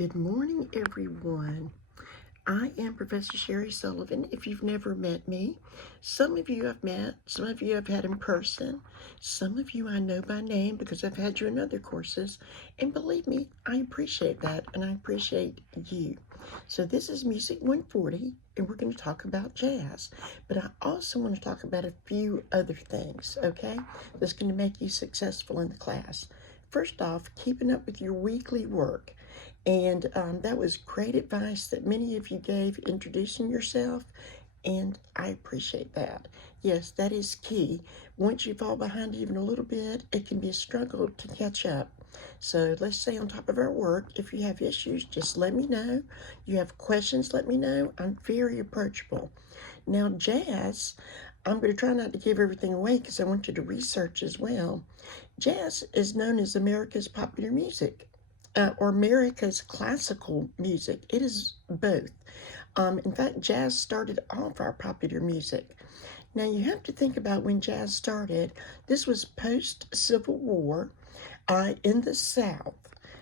Good morning, everyone. I am Professor Sherry Sullivan. If you've never met me, some of you I've met, some of you I've had in person, some of you I know by name because I've had you in other courses, and believe me, I appreciate that, and I appreciate you. So this is Music 140, and we're going to talk about jazz, but I also want to talk about a few other things, okay, that's going to make you successful in the class. First off, keeping up with your weekly work. And that was great advice that many of you gave introducing yourself, and I appreciate that. Yes, that is key. Once you fall behind even a little bit, it can be a struggle to catch up. So let's stay on top of our work. If you have issues, just let me know. You have questions, let me know. I'm very approachable. Now, jazz, I'm going to try not to give everything away because I want you to research as well. Jazz is known as America's popular music. Or America's classical music. It is both. In fact, jazz started off our popular music. Now, you have to think about when jazz started. This was post-Civil War in the South.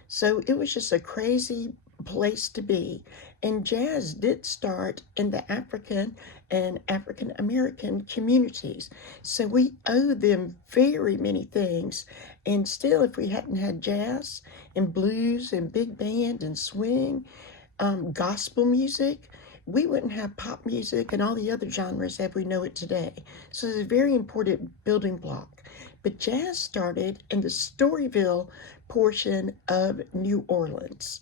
So it was just a crazy place to be. And jazz did start in the African and African American communities. So we owe them very many things. And still, if we hadn't had jazz and blues and big band and swing, gospel music, we wouldn't have pop music and all the other genres as we know it today. So it's a very important building block. But jazz started in the Storyville portion of New Orleans.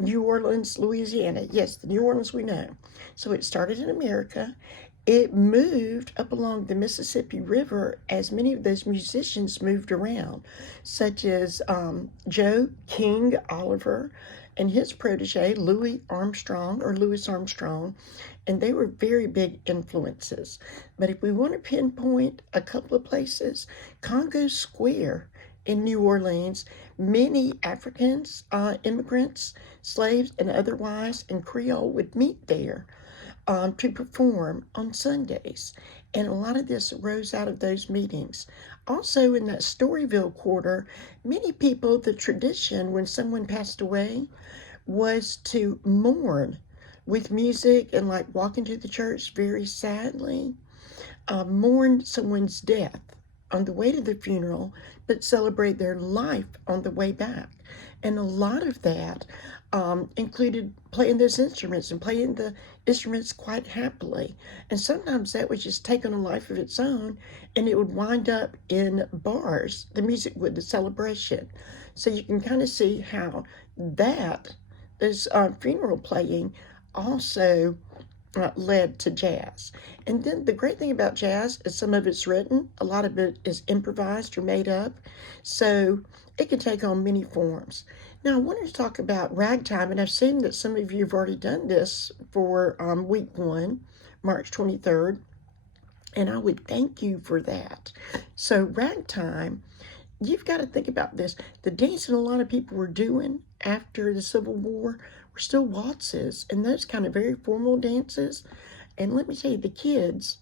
New Orleans, Louisiana. Yes, the New Orleans we know. So it started in America. It moved up along the Mississippi River as many of those musicians moved around, such as Joe King Oliver and his protege, Louis Armstrong, and they were very big influences. But if we want to pinpoint a couple of places, Congo Square in New Orleans, many Africans, immigrants, slaves, and otherwise, and Creole would meet there to perform on Sundays. And a lot of this rose out of those meetings. Also, in that Storyville quarter, many people, the tradition when someone passed away was to mourn with music and like walk into the church very sadly, mourn someone's death on the way to the funeral, but celebrate their life on the way back. And a lot of that included playing those instruments and playing the instruments quite happily. And sometimes that would just take on a life of its own, and it would wind up in bars, the music would, the celebration. So you can kind of see how this funeral playing also led to jazz. And then the great thing about jazz is some of it's written, a lot of it is improvised or made up, so it can take on many forms. Now I wanted to talk about ragtime, and I've seen that some of you have already done this for week 1, March 23rd, and I would thank you for that. So ragtime, you've got to think about this. The dancing a lot of people were doing after the Civil War were still waltzes and those kind of very formal dances. And let me tell you, the kids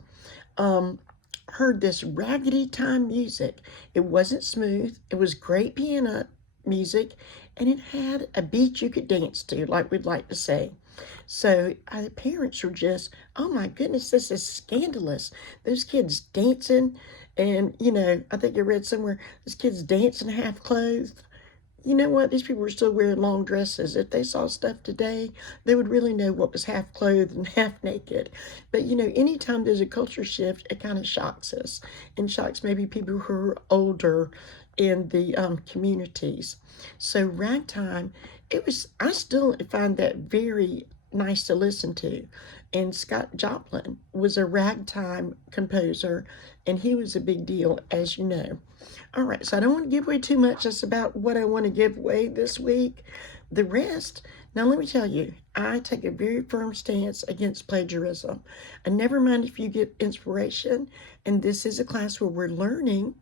heard this raggedy time music. It wasn't smooth. It was great piano music, and it had a beat you could dance to, like we'd like to say. So the parents were just, oh my goodness, this is scandalous. Those kids dancing, and I think I read somewhere, those kids dancing half clothed. You know what? These people were still wearing long dresses. If they saw stuff today, they would really know what was half clothed and half naked. But anytime there's a culture shift, it kind of shocks us and shocks maybe people who are older in the communities. So ragtime, I still find that very nice to listen to. And Scott Joplin was a ragtime composer, and he was a big deal, as you know. All right, so I don't want to give away too much. That's about what I want to give away this week. The rest, now let me tell you, I take a very firm stance against plagiarism. And never mind if you get inspiration, and this is a class where we're learning,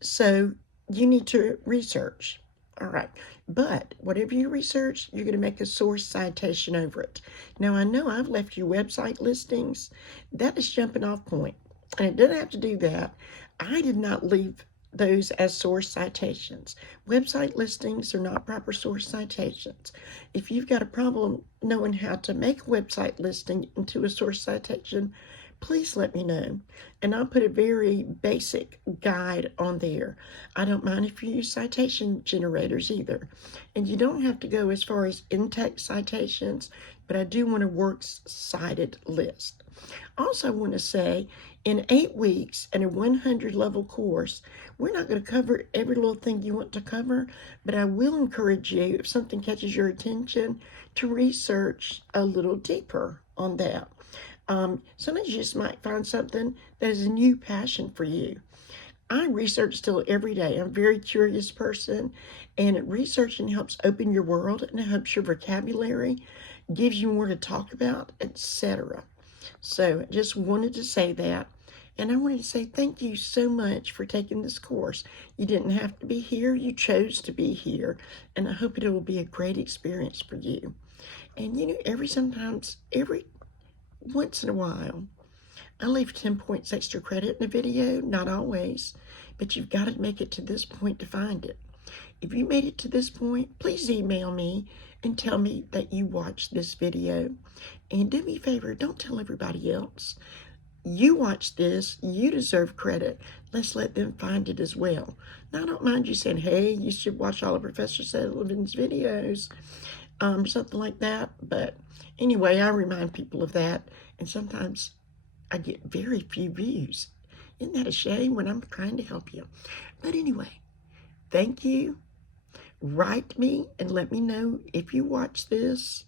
so you need to research. All right, but whatever you research, you're going to make a source citation over it. Now, I know I've left you website listings. That is jumping off point, and it doesn't have to do that. I did not leave those as source citations. Website listings are not proper source citations. If you've got a problem knowing how to make a website listing into a source citation, please let me know. And I'll put a very basic guide on there. I don't mind if you use citation generators either. And you don't have to go as far as in-text citations, but I do want a works cited list. Also, I want to say, in 8 weeks and a 100 level course, we're not going to cover every little thing you want to cover, but I will encourage you, if something catches your attention, to research a little deeper on that. Sometimes you just might find something that is a new passion for you. I research still every day. I'm a very curious person, and researching helps open your world and it helps your vocabulary, gives you more to talk about, etc. So I just wanted to say that. And I wanted to say thank you so much for taking this course. You didn't have to be here. You chose to be here. And I hope it will be a great experience for you. And you know, every once in a while, I leave 10 points extra credit in a video. Not always, but you've got to make it to this point to find it. If you made it to this point, please email me and tell me that you watched this video. And do me a favor, don't tell everybody else. You watched this, you deserve credit. Let's let them find it as well. Now, I don't mind you saying, hey, you should watch all of Professor Sullivan's videos, something like that. But anyway, I remind people of that. And sometimes I get very few views. Isn't that a shame when I'm trying to help you? But anyway, thank you. Write me and let me know if you watch this,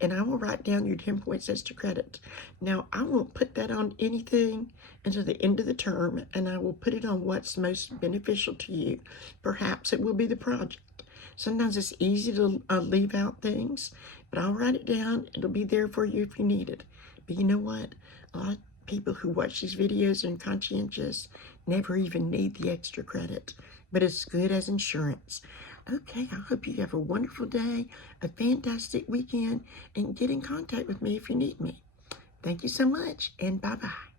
and I will write down your 10 points as to credit. Now, I won't put that on anything until the end of the term, and I will put it on what's most beneficial to you. Perhaps it will be the project. Sometimes it's easy to leave out things, but I'll write it down. It'll be there for you if you need it. But you know what? A lot of people who watch these videos and are conscientious never even need the extra credit, but it's good as insurance. Okay, I hope you have a wonderful day, a fantastic weekend, and get in contact with me if you need me. Thank you so much, and bye-bye.